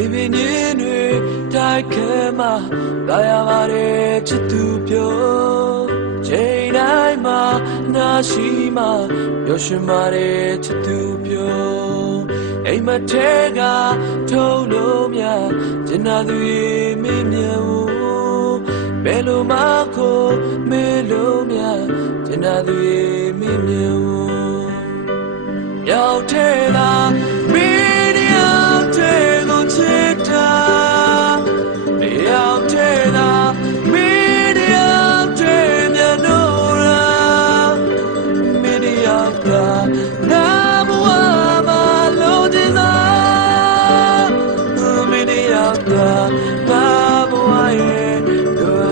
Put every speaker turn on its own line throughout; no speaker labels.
လေပင်ကြီးတွေတိုက်ခဲမှာလာရပါတယ်ချစ်သူပြောချိန်တိုင်းမှာနာရှိမှာပျော်ရွှင်ပါတယ်ချစ်သူပြောအိမ်မထဲကထုံလို့မြကျင်နာသူရေမင်းမြောဘယ်လိုမှကိုမေလို့မြကျင်နာသူရေမင်းမြောရောက်တဲ့လား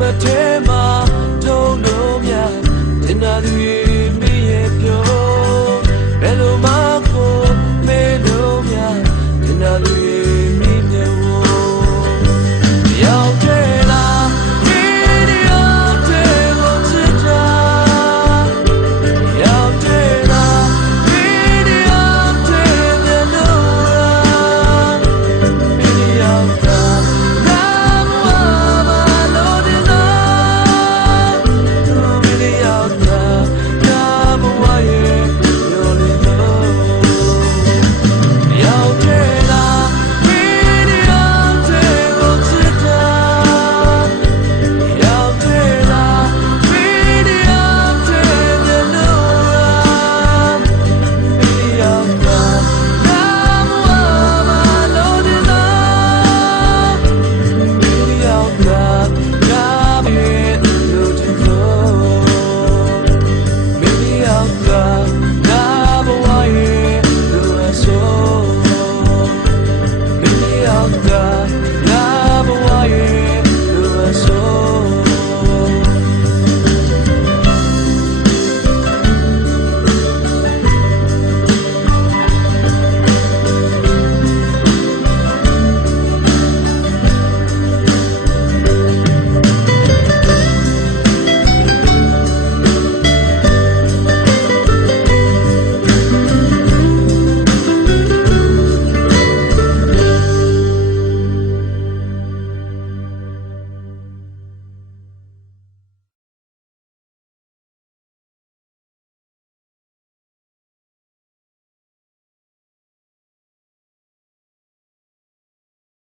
မထဲမှာထုံလို့မြတင်တာသူရဲ့